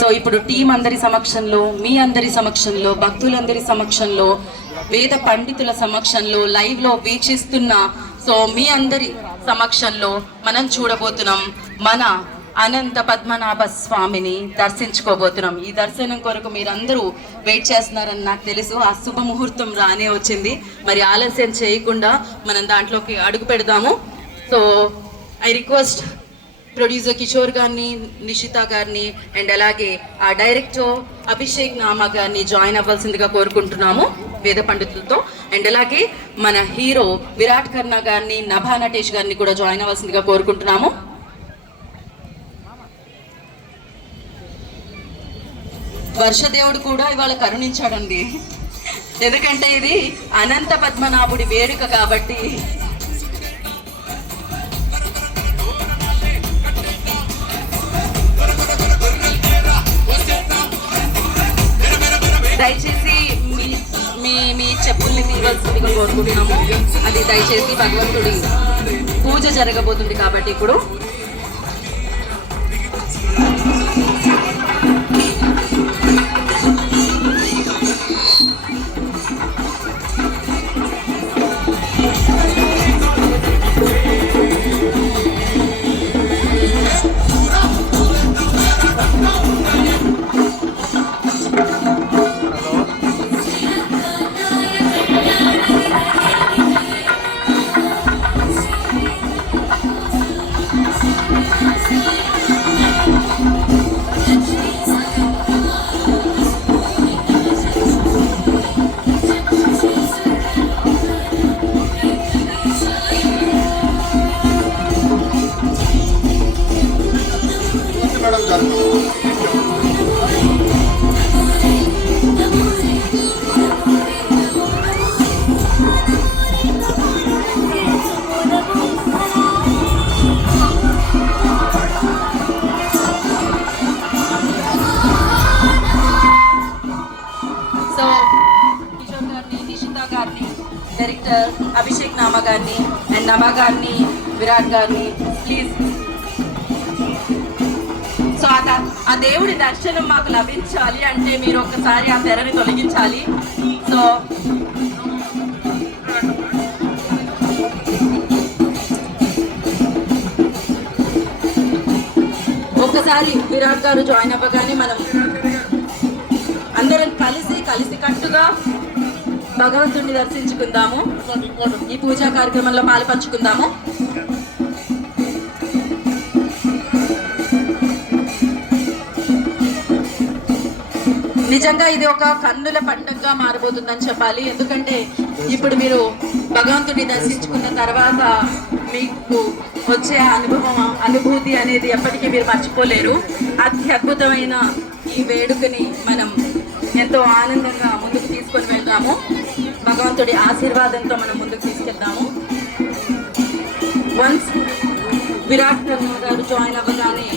So ఇప్పుడు team అందరి సమక్షంలో, మీ అందరి సమక్షంలో, భక్తులందరి సమక్షంలో, వేద పండితుల సమక్షంలో, లైవ్లో వీక్షిస్తున్న సో మీ అందరి సమక్షంలో మనం చూడబోతున్నాం మన అనంత పద్మనాభ స్వామిని దర్శించుకోబోతున్నాం. ఈ దర్శనం కొరకు మీరందరూ వెయిట్ చేస్తున్నారని నాకు తెలుసు. ఆ శుభముహూర్తం రానే వచ్చింది. మరి ఆలస్యం చేయకుండా మనం దాంట్లోకి అడుగు పెడదాము. So I request producer Kishore గారిని, నిషిత గారిని అండ్ అలాగే ఆ డైరెక్టర్ అభిషేక్ నామా గారిని జాయిన్ అవ్వాల్సిందిగా కోరుకుంటున్నాము వేద పండితులతో. అండ్ అలాగే మన హీరో విరాట్ ఖన్నా గారిని, నభా నటేష్ గారిని కూడా జాయిన్ అవ్వాల్సిందిగా కోరుకుంటున్నాము. వర్షదేవుడు కూడా ఇవాళ కరుణించాడండి, ఎందుకంటే ఇది అనంత పద్మనాభుడి వేడుక కాబట్టి. దయచేసి మీ చెప్పుల్ని తీయవలసిందిగా కోరుకుంటున్నాము. అది దయచేసి భగవంతుడి పూజ జరగబోతుంది కాబట్టి ఇప్పుడు డైరెక్టర్ అభిషేక్ నామా గారిని అండ్ నభా గారిని, విరాట్ గారిని ప్లీజ్. సో ఆ దేవుడి దర్శనం మాకు లభించాలి అంటే మీరు ఒక్కసారి ఆ తెరని తొలగించాలి. సో ఒక్కసారి విరాట్ గారు జాయిన్ అవ్వగానే మనం అందరం కలిసి కట్టుగా భగవంతుడిని దర్శించుకుందాము. ఈ పూజా కార్యక్రమంలో పాలుపంచుకుందాము. నిజంగా ఇది ఒక కన్నుల పండుగగా మారబోతుందని చెప్పాలి. ఎందుకంటే ఇప్పుడు మీరు భగవంతుడిని దర్శించుకున్న తర్వాత మీకు వచ్చే అనుభూతి అనేది ఎప్పటికీ మీరు మర్చిపోలేరు. అత్యద్భుతమైన ఈ వేడుకని మనం ఎంతో ఆనందంగా ముందుకు తీసుకొని వెళ్దాము. భగవంతుడి ఆశీర్వాదంతో మనం ముందుకు తీసుకెళ్దాము. వన్స్ విరాట్ ఖన్నా గారు జాయిన్ అవ్వగానే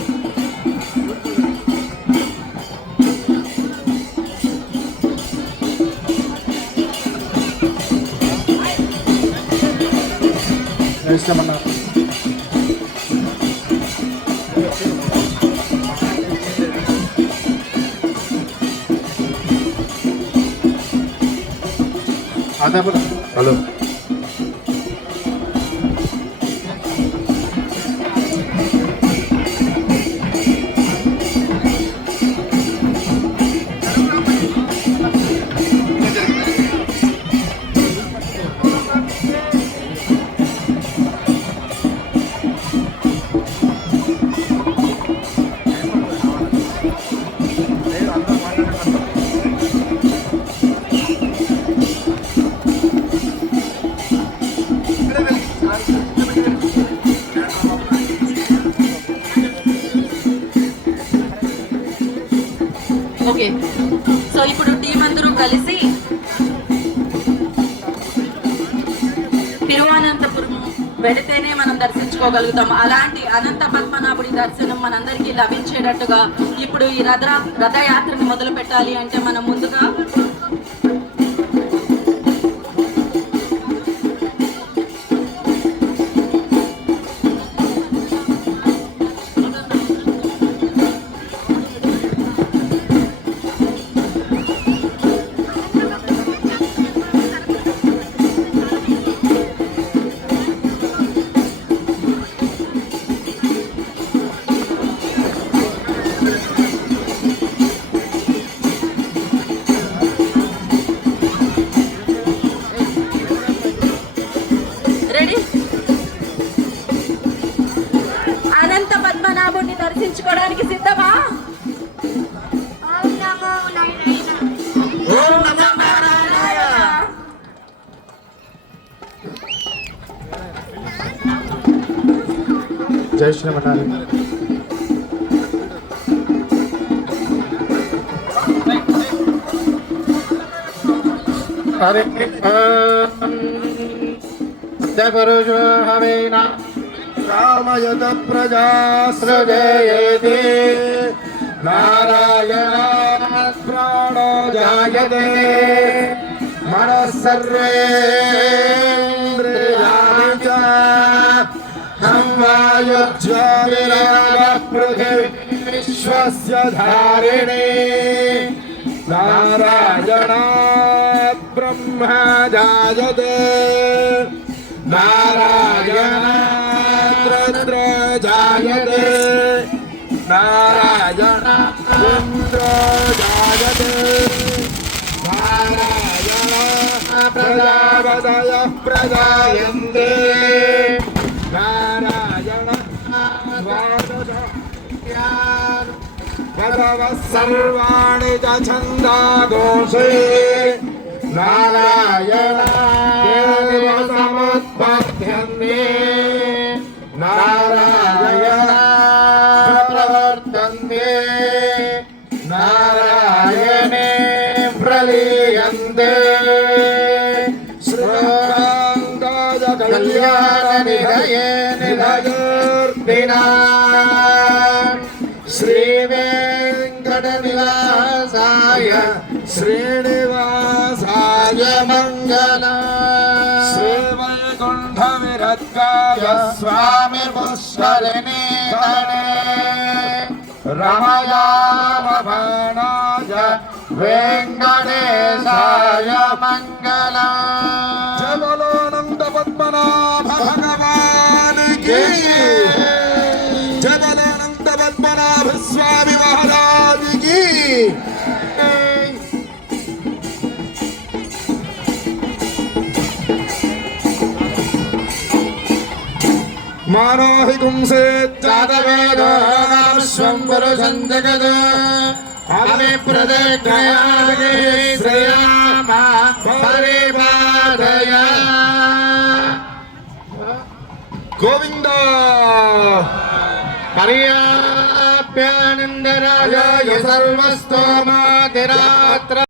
హలో ఓకే. సో ఇప్పుడు టీం అందరూ కలిసి తిరువనంతపురం వెళితేనే మనం దర్శించుకోగలుగుతాం. అలాంటి అనంత పద్మనాభుడి దర్శనం మనందరికీ లభించేటట్టుగా ఇప్పుడు ఈ రథయాత్రను మొదలు పెట్టాలి అంటే మనం ముందుగా జై శ్రీమన్నారాయణ. హరి పురుషో హవేన రామయత ప్రజా సృజయేతి నారాయణాత్ ప్రాణో జాయతే మనః సర్వేంద్రియాణి చ వాయుజ్యోతిరవ పృథివీ విశ్వస్య ధారిణి నారాయణాత్ బ్రహ్మ జాయతే నారాయణాత్ రుద్ర జాయతే నారాయణాత్ ఇంద్ర జాయతే నారాయణ ప్రజాపతయ ప్రజాయంతే నారాయణ సర్వాణి చ ఛందాఘోషే నారాయణ సముత్పద్యంతే నారాయణ ప్రవర్తంతే నారాయణే ప్రలీయంతే శ్రీకాంతాయ కళ్యాణ నిలయే నిలయోర్దినా శ్రీ వెంకట నివాసాయ శ్రీనివాసాయ మంగళం శ్రీ వైకుంఠ విరక్కాయ స్వామి పుష్కరిణీ తటే రమయామభాణాయ వెంకటేశాయ మంగళం జబలోనంద పద్మనాభ భగవానికి జబలోనంద పద్మనాభ స్వామి మహారాజుకి మానోహి పుంసేజ్జాతవేదో విశ్వం పురుషం జగద్ అభిప్రదగ్రయాగే శ్రీరామ పరిపాదయ గోవింద పర్యాప్యానందరాజాయ సర్వస్తోమాతిరాత్ర